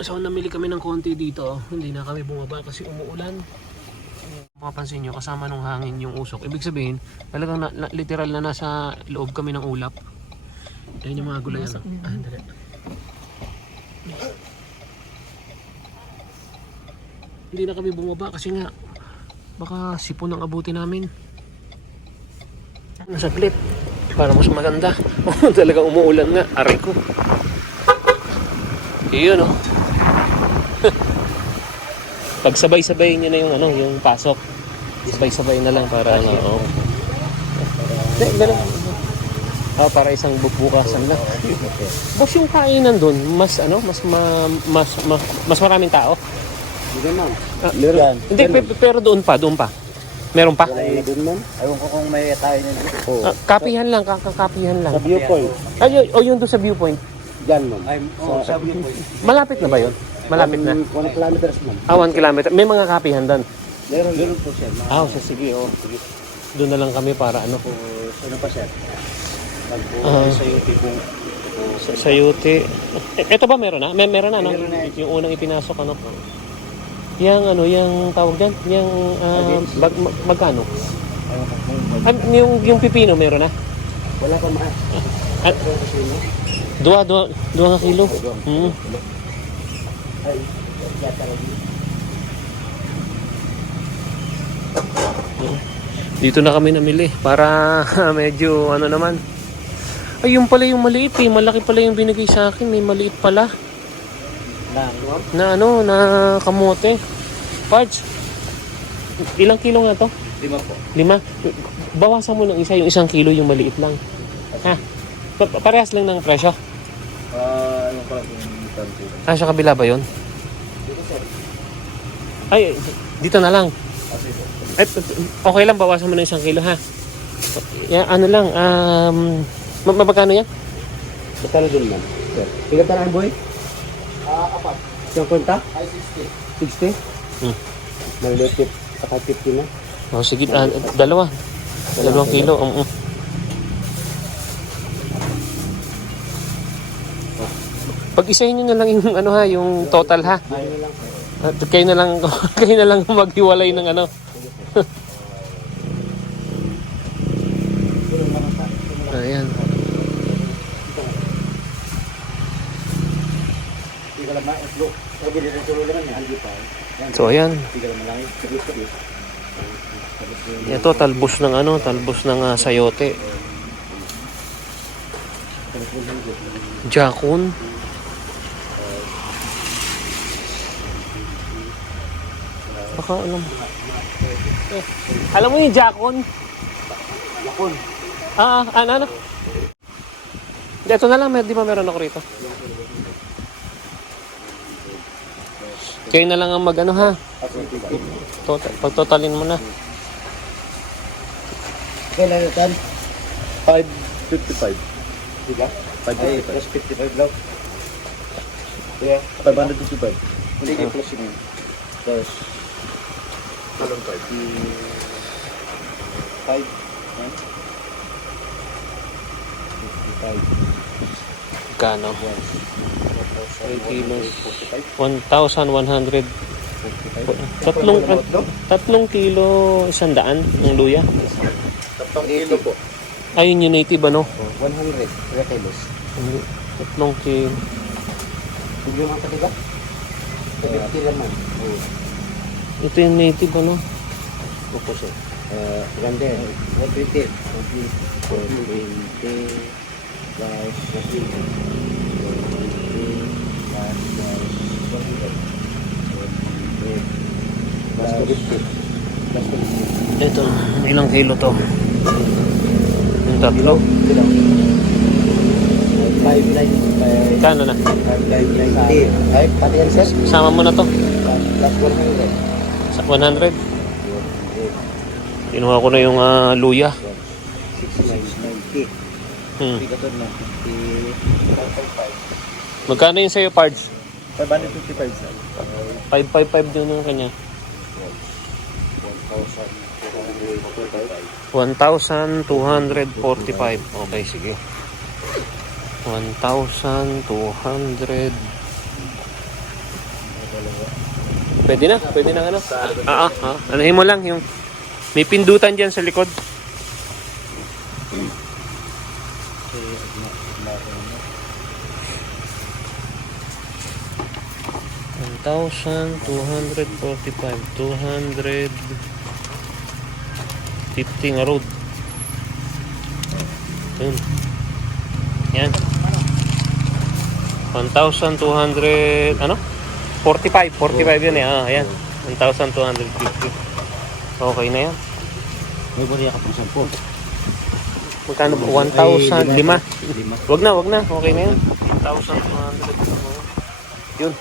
So namili kami ng konti dito. Hindi na kami bumaba kasi umuulan. Mapapansin nyo, kasama nung hangin yung usok. Ibig sabihin, talagang literal na nasa loob kami ng ulap. Ayun yung mga gulay. Dali. Hindi na kami bumaba kasi nga baka sipon ang abuti namin. Nasaglit para mas maganda. Talagang umuulan nga. Aray ko. Iyon oh. Pag sabay-sabay nyo na yung yung pasok. Sabay-sabay na lang para oh. Para isang bukasan lang. Boss, yung kainan doon, mas mas maraming tao. Hindi naman. Meron. Hindi, pero doon pa. Meron pa? Doon man. Ayaw ko kung may tayo na. Kapihan lang, kakapihan lang. Sa viewpoint. Yun doon sa viewpoint. Diyan man. Sa viewpoint. Malapit na ba yun? Malapit na? 1 kilometers man. 1 kilometer. May mga kapihan doon. Meron po sir. Sige. Doon na lang kami para Ano pa sir? Sa YouTube sa Yuti. Ito ba meron na? Meron na, no? Meron na. Yung unang ipinasok, yung tawag dyan? Yung, magkano? Yung pipino, meron na? Wala pa ma. Dua nga kilo. Ay, Dito na kami namili para medyo naman. Ay, yung pala yung maliit eh. Malaki pala yung binigay sa akin. May maliit pala. Na kamote. Parts. Ilang kilo nga to? 5 po. 5. Bawasan mo ng isa, yung 1 kilo yung maliit lang. Ha? Parehas lang ng presyo. Ano pa yung tanto? Sa kabila ba yun? Ay, dito na lang. Okay lang, bawasan mo ng 1 kilo ha. Magkano yan? Magkano din man? Sir. Tingnan tayo boy? 4. Yung kwenta? Ay, 60? 60. Maliit. Saka 50 na. Sige, 2 kilo. Pag-isahin nyo na lang yung yung total ha. Kayo na lang maghiwalay ng Ayan. So ayan. Ito talbos ng sayote. Jakun. Baka alam mo yung jakun? Jakun. Ano? Ito na lang, di ba meron ako rito? Kayo na lang ang ha. Pagtotalin mo na. Kailan ito? 555. Diba? 555. Plus 55 lang. Yeah. 555. Hindi kayo plus yun. Plus. Talong 5. 5. Kano? 3 kilos. 1,100. Tatlong kilo 100 ng luya. 3 kilo po. Ayun yung native 100. 3 kilos. 3 kilo. Hindi yung mga katiga? 50 naman. Ito yung native Opo sir. Ganda. 120. 120. Plus 150. Ito, ilang kilo to? Yung tatlo. 590. Kano na? 590. Ay, pati yan sir? Sama mo na to. Plus 100. Sa 100. Kinuha ko na yung luya. 690. Bigaton na. 55. Magkano yung sa'yo, Pards? 555 sir. 555 din yung kanya. 1,245. Okay, sige. 1,200. Pwede na ano. Anuhin mo lang yung may pindutan diyan sa likod. $1,245, 250 nga road. Yun. Yan. 1,200 ano? 45 yun eh. Ayan. 1,250. Okay na yan. May bariya ka pang 10. Magkano po? 1,000. 5. Wag na. Okay na yan. 1,200. Yun.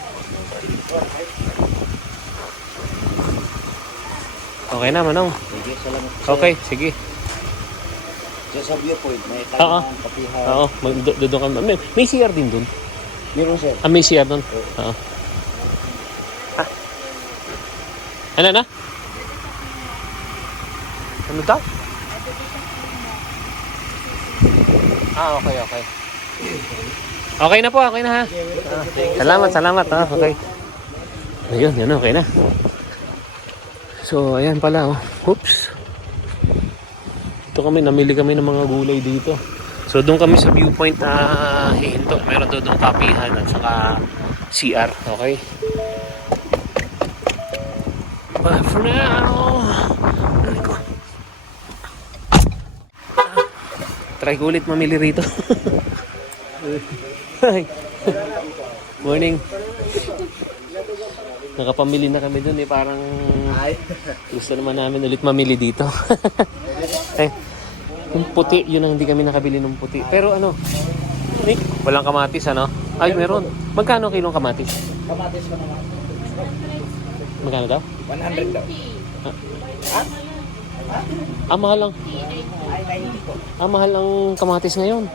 Okay na, Manong. Sige, salamat. Okay, sige. Diyan sa viewpoint, may Oo. tayong kapihan. Oo, doon kami. May CR din doon. Meron sir. May CR doon. Oo. Ano na? Ano daw? Okay. Okay na po, okay na ha. Salamat. Okay. Ayun, okay na. So, ayan pala, oh. Oops. Ito namili kami ng mga gulay dito. So, doon kami sa viewpoint hihinto. Meron doon kapihan at saka CR. Okay? But for now, try ko ulit mamili rito. Hi. Morning. Nakapamili na kami dun eh. Parang gusto naman namin ulit mamili dito. Yung puti, yun ang hindi kami nakabili ng puti. Pero ano, Nick, walang kamatis ano? Ay, meron. Magkano kilong kamatis? Kamatis ko naman. Magkano daw? 100 daw. Mahal lang. Ay, 90 po. Mahal ang kamatis ngayon.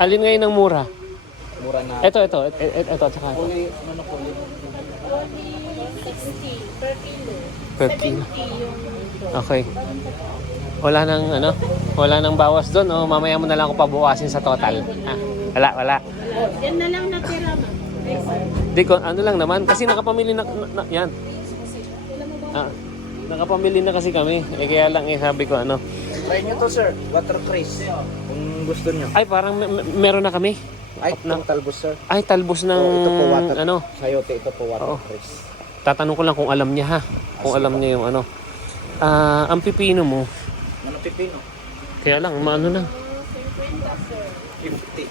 Alin ngayon ang mura? Mura na. Ito, tsaka ito. Uli, ano po yun? 60 per kilo. Per kilo. 70 yung Okay. Wala nang bawas doon. Oh. Mamaya mo na lang ako pabukasin sa total. Wala. yan na lang natira, ma'am. Di ko, ano lang naman. Kasi nakapamili na yan. Nakapamili na kasi kami. Kaya lang sabi ko ano. Try nyo to sir. Water craze. Kung gusto nyo. Ay, parang meron na kami. Ay, ng talbos sir. Ay, talbos ng Ito po water. ano. Sayote, ito po water Oo. craze. Tatanong ko lang kung alam niya ha. Kung alam niya yung ano. Ang pipino mo. Ano pipino? Kaya lang, maano na. 50.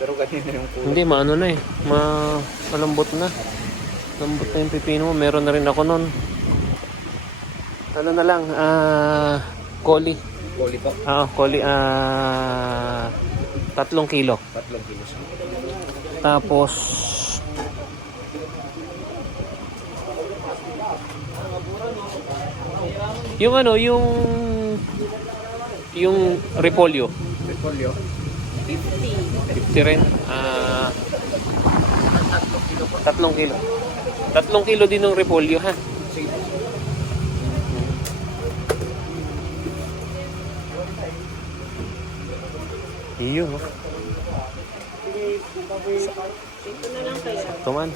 Pero ganyan na yung kulay. Hindi, maano na eh. Malambot na. Lambot na yung pipino mo. Meron na rin ako nun. Ano na lang, koli. Koli po. Koli, 3 kilo. 3 kilos. Tapos, yung ano, yung repolyo. Repolyo. 50 rin. 3 kilo. 3 kilo din ng repolyo ha. Sige. Iyo. Sakto man.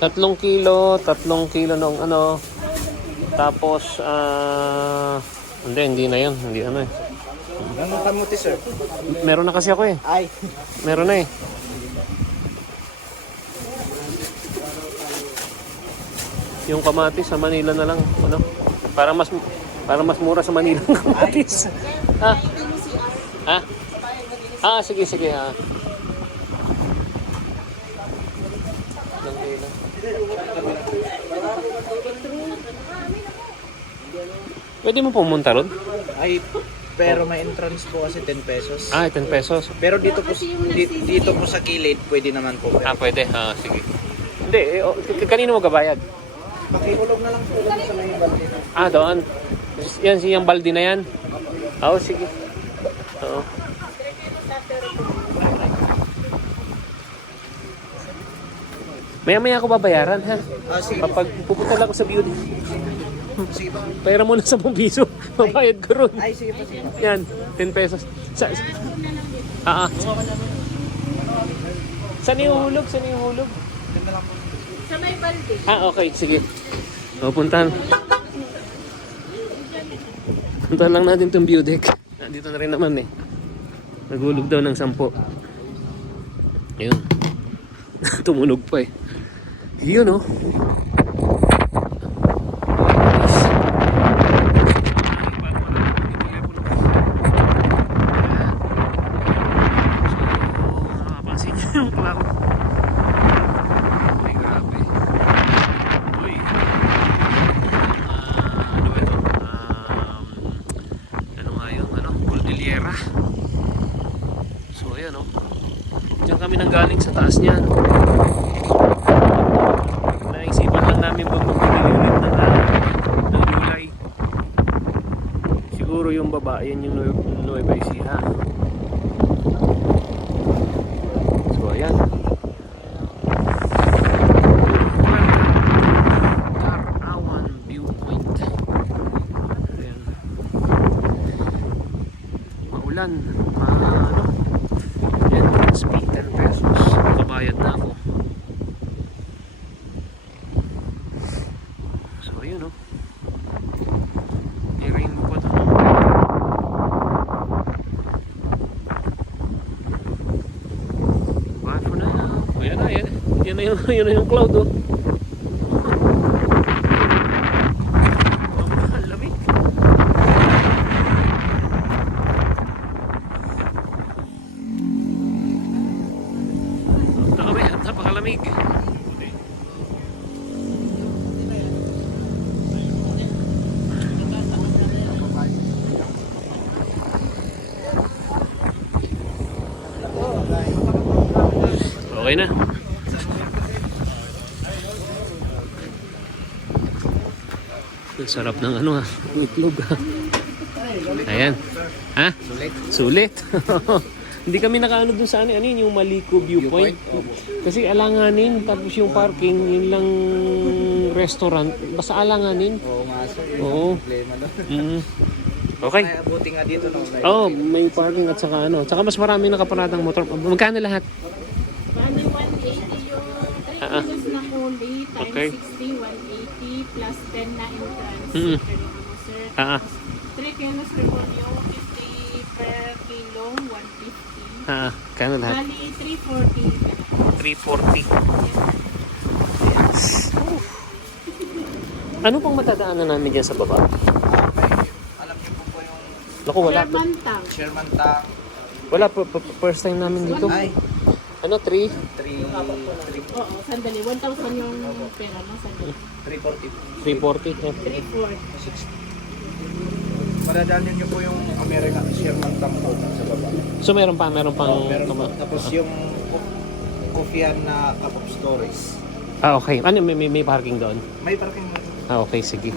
Tatlong kilo ng ano. Tapos, hindi na yun. Hindi ano eh. Anong kamuti sir? Meron na kasi ako eh. Ay. Meron na eh. Yung kamatis sa Manila na lang, ano? Para mas mura sa Manila ang kamatis. Sige. Pwede mo pumunta ron? Ay, pero may entrance po kasi 10 pesos. 10 pesos. Pero dito po sa kilid, pwede naman po. Pwede. Sige. Hindi, kanino mo gabayad? Makikulog na lang po lang sa may balde. Doon. Yan, siyang balde na yan. Sige. Oo. Maya-maya ako babayaran, ha? Sige. Kapag pupunta lang ako sa beauty. Sige pa. Pera mo na 10 piso. Mabayad ko ron. Ay, sige pa, sige pa. Yan, 10 pesos. Saan yung hulog? Saan yung hulog? Sa may balde. Okay, sige. O, puntahan. Puntahan lang natin itong view deck. Nandito na rin naman eh. Naghulog daw ng 10. Ayun. Tumunog pa eh. Yun oh. Napapansin niyo yung cloud. Ay, grabe. Uy. Ano ba ito? Ano nga yun? Cordillera. So, ayan oh. Diyan kami nanggaling sa taas niyan. Naisipan lang namin bumili ulit ng gulay. Siguro yung baba, yan yung Nueva Ecija. So, ayan. Tarawan Viewpoint. Ayan. Maulan. Entrance fee 10 pesos. Nakabayad na ako. So ayun oh. May rainbow pa to. Bye for now. Ayan na yan. Yan na yung cloud oh. Ang lamig. Napakalamig. Okay na. Ang sarap ng itlog ha. Ayan. Ha? Sulit. Hindi kami nakaano dun sa yung Maliko Viewpoint. Kasi alanganin, tapos yung parking, yun lang restaurant. Basta alanganin. Oo nga, sir. Oo. Problema doon. Okay. Ay, abuti nga dito no. Oh, may parking at saka Tsaka mas marami nakaparadang motor. Magkano lahat? Bali 180 yung 3 kilos na huli times Okay. 60, 180 plus 10 na entrance. Mm-mm. Sir. Ah, 3 kilos report yung 50 per kilo, 150. kano lahat? Bali 340. 340. Ano pong matadaanan namin dyan sa baba? Alam niyo po yung Naku, wala. Sherman Sherman Tank. Wala, first time namin dito. Ay, 3? 3 Oo, sandali. 1,000 yung pera mo. Sandali. 340. 340. 340. Madadaanan niyo po yung American Sherman Tank po sa baba. So meron pang Tapos yung Kofian na cup of stories. okay. Ano, may parking doon? May parking mo. Okay, sige.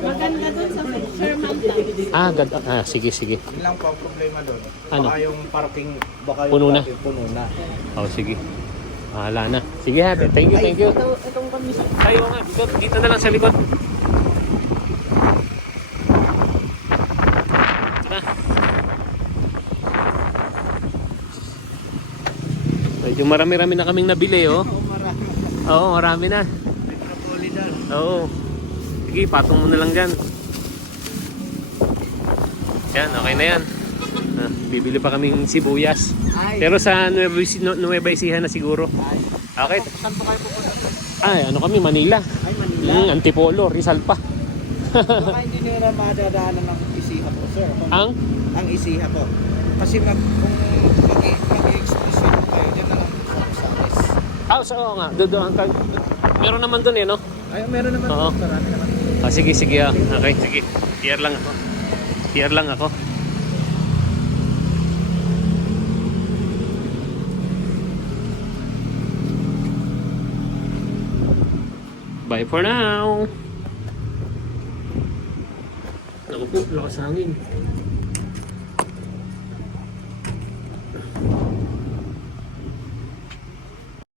Maganda dun sa Sherman Tank. Sige. Yun lang po ang problema doon. Ano? Baka yung parking, baka yung Puno na. parking puno na. Sige. Wala na. Sige ha, thank you. Itong kami sa... Tayo nga, dito na lang sa likod. Tara. Medyo marami-rami na kaming nabili oh. Oo, marami na. Oo. Sige, patong mo na lang dyan. Yan, okay na yan. Bibili pa kaming sibuyas. Pero sa Nueva Ecija na siguro. Okay. Saan po kayo pupunta? Ano kami, Manila. Ay, Manila. Antipolo, Rizal pa. Baka hindi nyo na madadaanan ng Isiha po, sir. Ang? Ang Isiha po. Kasi kung mag-i-express kayo, dyan na lang sa Aris. Oo nga. Meron naman dun no? Ay, meron naman. Oo. Marami naman. Sige. Okay, sige. PR lang ako. Bye for now. Naku po, lakas hangin.